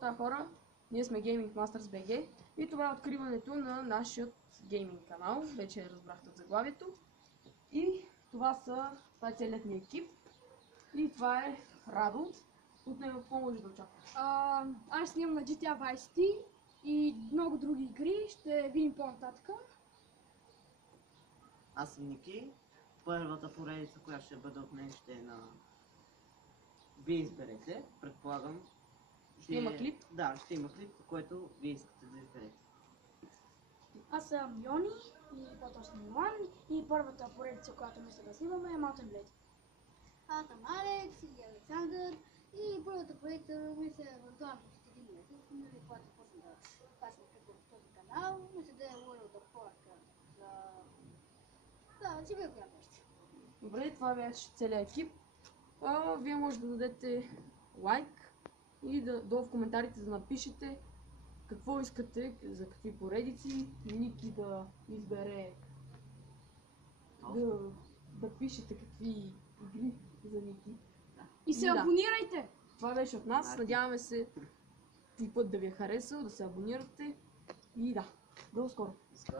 тази хора, ние сме Gaming Masters BG и това е откриването на нашия гейминг канал, вече разбрахте от заглавието. И това е целият ни екип и това е Радо. От него какво може да очакваш? Аз снимам на GTA Vice City и много други игри, ще видим по-нататък. Аз съм Ники. Първата поредица, която ще бъде от мен, ще е на... Вие изберете, предполагам. Ще има клип? Да, ще има клип, по който вие искате да изберете. Аз съм Йони и по-точно Милан и първата поредица, която мисля да снимаме е Mountain Blade. Аз съм Алекс и Александър и първата поредица мисля евентуално ще един месец, нали, когато почна да качвам в този канал, мисля да е World of Warcraft. Да, си бе коя нещо. Добре, това беше целият екип. Вие може да дадете лайк и долу в коментарите да напишете какво искате, за какви поредици, Ники да избере, да пишете какви игри за Ники. И се абонирайте! Това беше от нас, надяваме се този път да ви е харесал, да се абонирате и да, до скоро!